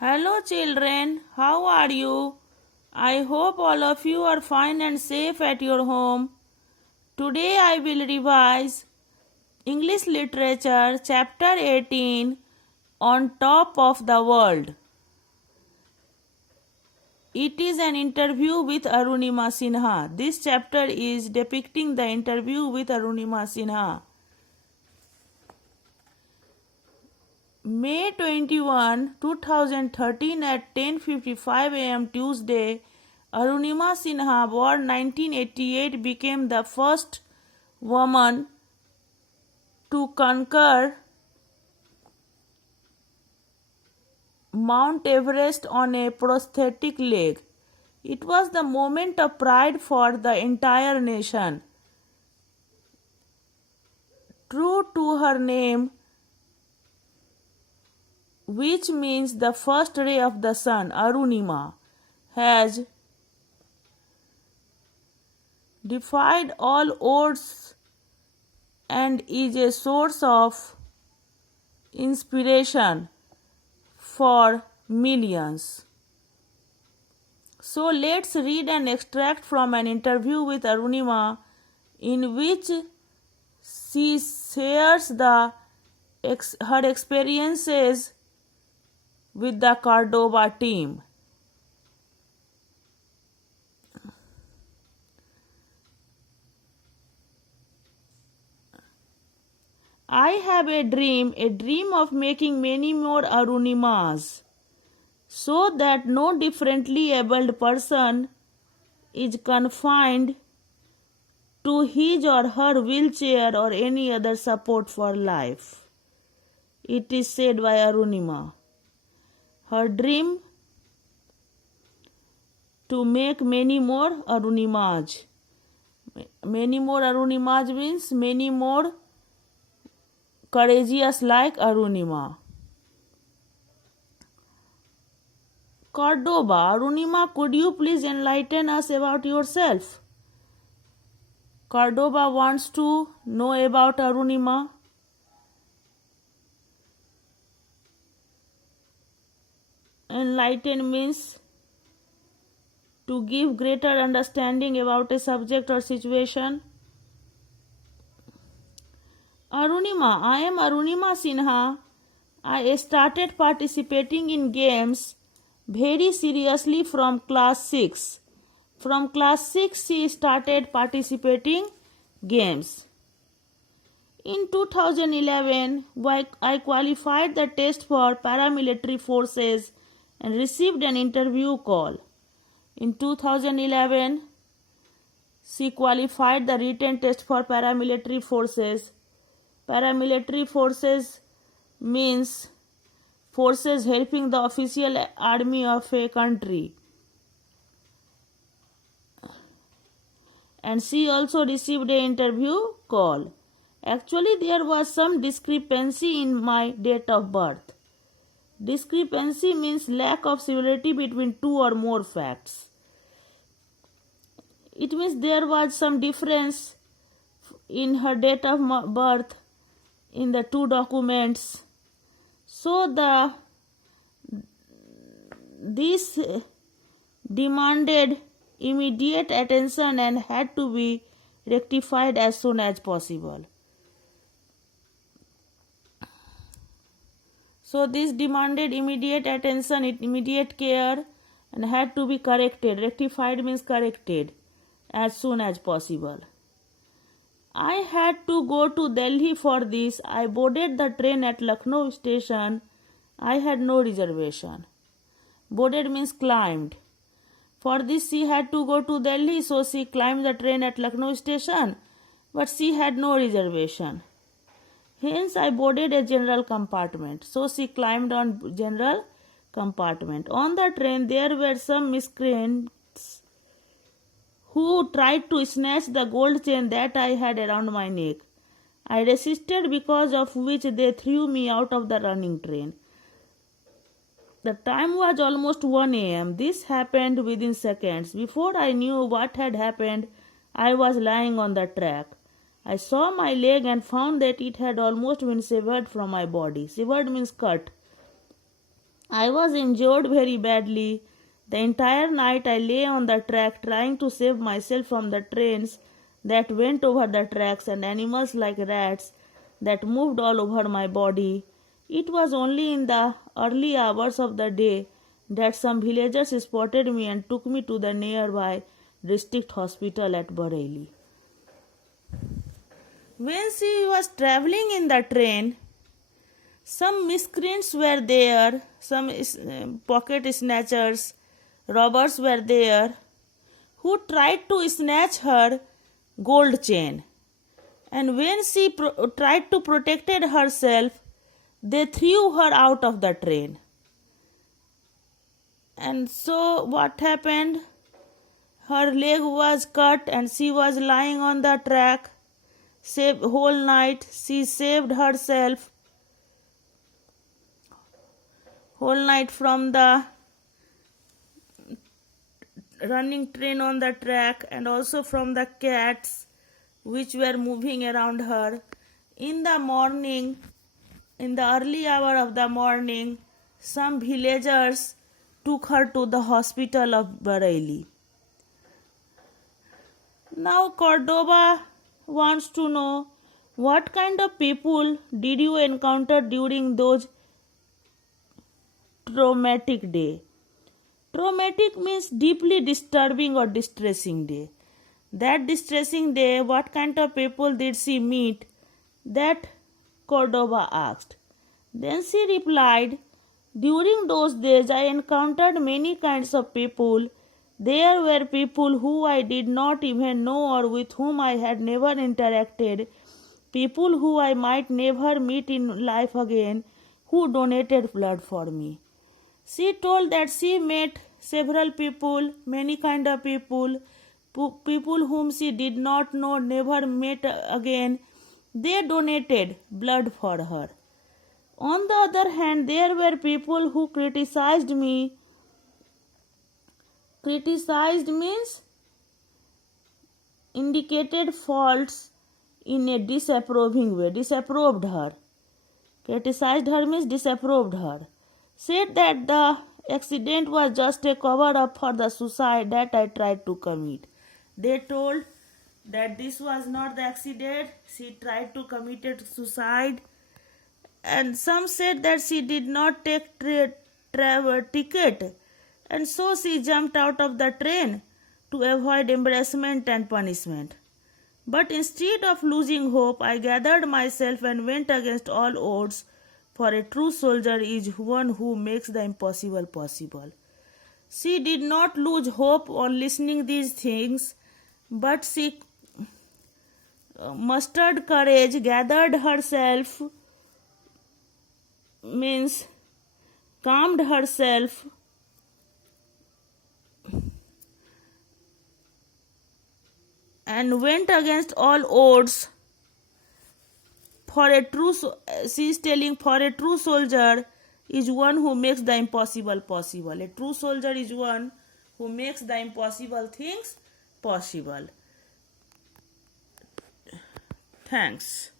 Hello children, how are you? I hope all of you are fine and safe at your home. Today I will revise English Literature chapter 18 On Top of the World. It is an interview with Arunima Sinha. This chapter is depicting the interview with Arunima Sinha. May 21, 2013 at 10:55 am Tuesday, Arunima Sinha, born 1988, became the first woman to conquer Mount Everest on a prosthetic leg. It was the moment of pride for the entire nation. True to her name, which means the first ray of the sun, Arunima has defied all odds and is a source of inspiration for millions. So let's read an extract from an interview with Arunima in which she shares her experiences with the Cordoba team. I have a dream of making many more Arunimas, so that no differently abled person is confined to his or her wheelchair or any other support for life. It is said by Arunima. Her dream to make many more Arunimas. Many more Arunimas means many more courageous like Arunima. Cordoba, Arunima, could you please enlighten us about yourself? Cordoba wants to know about Arunima. Enlighten means to give greater understanding about a subject or situation. Arunima, I am Arunima Sinha. I started participating in games very seriously from class 6. From class 6 she started participating games. In 2011, I qualified the test for paramilitary forces and received an interview call. In 2011, she qualified the written test for paramilitary forces. Paramilitary forces means forces helping the official army of a country. And she also received an interview call. Actually, there was some discrepancy in my date of birth. Discrepancy means lack of similarity between two or more facts. It means there was some difference in her date of birth in the two documents. So this demanded immediate attention and had to be rectified as soon as possible. So this demanded immediate attention, immediate care, and had to be corrected. Rectified means corrected as soon as possible. I had to go to Delhi for this. I boarded the train at Lucknow station. I had no reservation. Boarded means climbed. For this she had to go to Delhi, so she climbed the train at Lucknow station, but she had no reservation. Hence I boarded a general compartment. So she climbed on general compartment. On the train there were some miscreants who tried to snatch the gold chain that I had around my neck. I resisted, because of which they threw me out of the running train. The time was almost 1 am. This happened within seconds. Before I knew what had happened, I was lying on the track. I saw my leg and found that it had almost been severed from my body. Severed means cut. I was injured very badly. The entire night I lay on the track trying to save myself from the trains that went over the tracks and animals like rats that moved all over my body. It was only in the early hours of the day that some villagers spotted me and took me to the nearby district hospital at Bareilly. When she was traveling in the train, some miscreants were there, some pocket snatchers, robbers were there, who tried to snatch her gold chain. And when she tried to protect herself, they threw her out of the train. And so what happened? Her leg was cut and she was lying on the track. Whole night she saved herself. Whole night from the running train on the track and also from the cats which were moving around her. In the morning, in the early hour of the morning, some villagers took her to the hospital of Bareilly. Now Cordoba wants to know, what kind of people did you encounter during those traumatic days? Traumatic means deeply disturbing or distressing day. That distressing day, what kind of people did she meet? That Cordoba asked. Then she replied, during those days I encountered many kinds of people. There were people who I did not even know or with whom I had never interacted, people who I might never meet in life again, who donated blood for me. She told that she met several people, many kind of people, people whom she did not know, never met again. They donated blood for her. On the other hand, there were people who criticized me. Criticized means indicated faults in a disapproving way, disapproved her. Criticized her means disapproved her. Said that the accident was just a cover up for the suicide that I tried to commit. They told that this was not the accident, she tried to commit suicide. And some said that she did not take travel ticket and so she jumped out of the train to avoid embarrassment and punishment. But instead of losing hope, I gathered myself and went against all odds, for a true soldier is one who makes the impossible possible. She did not lose hope on listening these things, but she mustered courage, gathered herself, means calmed herself, and went against all odds. She is telling, for a true soldier is one who makes the impossible possible. A true soldier is one who makes the impossible things possible. Thanks.